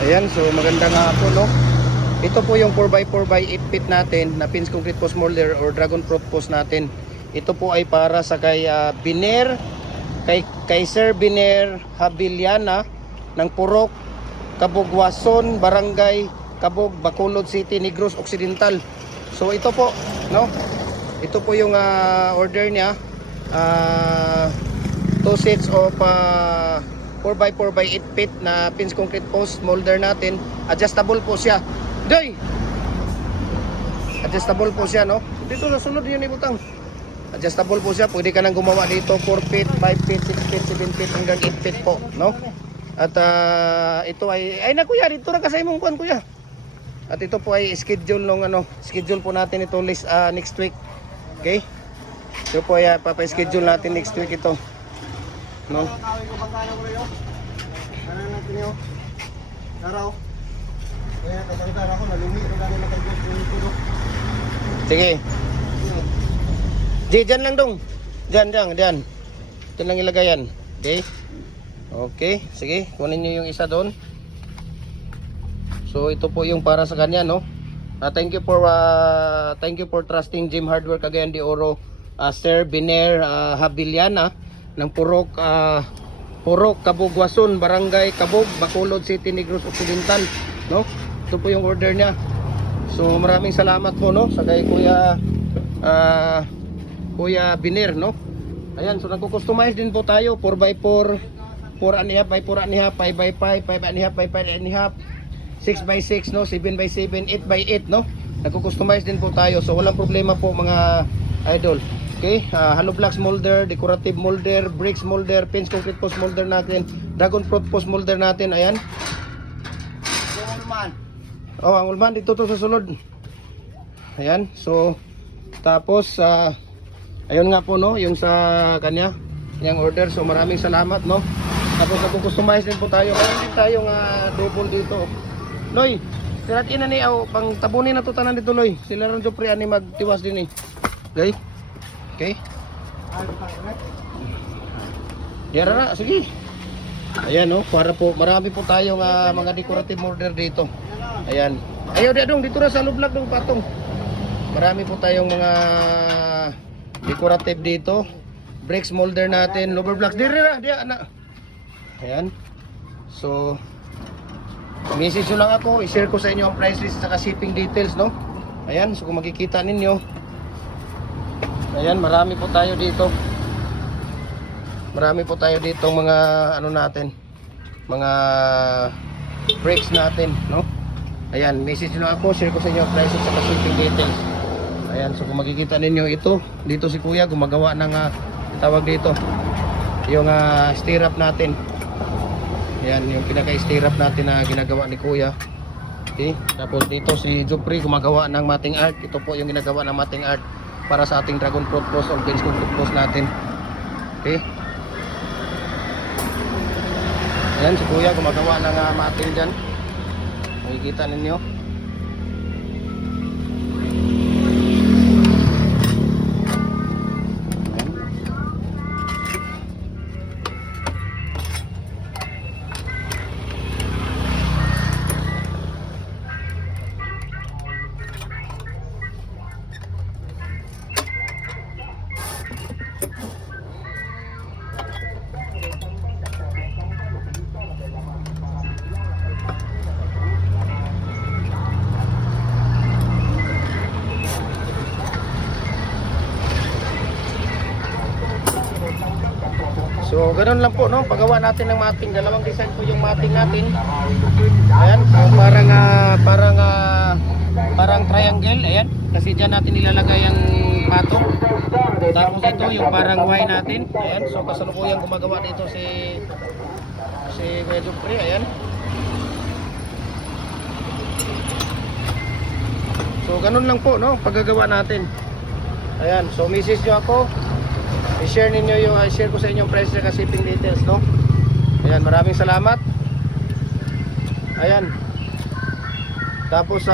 Ayan, so maganda nga po, no? Ito po yung 4x4 by 8 feet natin na pins concrete post molder or dragon fruit post natin. Ito po ay para sa kay Biner, kay Sir Biner Habiliana ng Purok, Kabugwason, Barangay Kabug, Bacolod City, Negros Occidental. So ito po, no? Ito po yung order niya. 2 sets of 4x4 by 8 feet na pins concrete post molder natin. Adjustable po siya. Doy! Adjustable po siya, no? Dito sa sunod yun ibutang. Adjustable po siya. Pwede ka nang gumawa dito 4 feet, 5 feet, 6 feet, 7 feet hanggang 8 feet po, no? At ito ay na kuya, dito na kasi mong kuan kuya. At ito po ay schedule nung schedule po natin ito next week. Okay? Ito po ay papa-schedule natin next week ito. No? Sige. Diyan lang dong. Diyan. Ito lang ilagay yan. Okay? Okay, sige. Kunin niyo yung isa doon. So ito po yung para sa kanya, no? Thank you for trusting Jim Hardware Cagayan de Oro, Sir Biner Habiliana ng Purok, Kabugwason, Barangay Kabug, Bacolod City, Negros Occidental, no? Ito po yung order niya. So maraming salamat po, no, sa kay Kuya Biner, no? Ayan, so nagko-customize din po tayo 4x4, 4.5 by 4.5, 5x5, 5.5 by 5.5, 6x6, no, 7x7, 8x8, no? Nagko-customize din po tayo. So walang problema po mga idol. Okay, hollow blocks molder, decorative molder, bricks molder, pins concrete post molder natin, dragon fruit post molder natin, ayan. Oh, ang ulman dito to sa sulod. Ayan, so tapos ayun nga po, no, yung sa kanya, yung order. So maraming salamat, no. Tapos nagko-customize din po tayo. Meron din tayong double dito. Loy, sirat ina ni pang tabunin na to tanan dito, Loy. Sila ron jo pre ani magtiwas din Okay? Okay? Diara na, sige. Ayan, no, para po marami po tayong mga decorative molder dito. Ayan. Ayaw dia dong dito na sa lublak dong patong. Marami po tayong mga decorative dito. Bricks molder natin, lower blocks dire na. Ayan. So message nyo lang ako, i-share ko sa inyo ang price list at shipping details, no? Ayan, so kung makikita ninyo, ayan, marami po tayo dito. Marami po tayo dito mga natin, mga bricks natin, no? Ayan, message nyo lang ako, share ko sa inyo ang price list at shipping details. Ayan, so kung makikita ninyo ito, dito si Kuya gumagawa ng tawag dito, yung stirrup natin. Ayan, yung pinaka-stirrup natin na ginagawa ni Kuya. Okay, tapos dito si Jupri gumagawa ng matting art. Ito po yung ginagawa ng matting art para sa ating dragon fruit post or pins concrete post natin. Okay. Ayan, si Kuya gumagawa ng matting dyan. Makikita ninyo. So ganoon lang po, no, paggawa natin ng matting. Dalawang design po yung matting natin. Ayan, so parang triangle, ayan. Kasi diyan natin ilalagay ang patong. Tapos ito yung parang Y natin. Ayan, so kasalukuyang gumagawa dito si Kuya Jupri, ayan. So ganun lang po, no, paggagawa natin. Ayan, so message nyo ako. I-share ninyo yung share ko sa inyo yung price na shipping details, no. Ayan, maraming salamat. Ayan. Tapos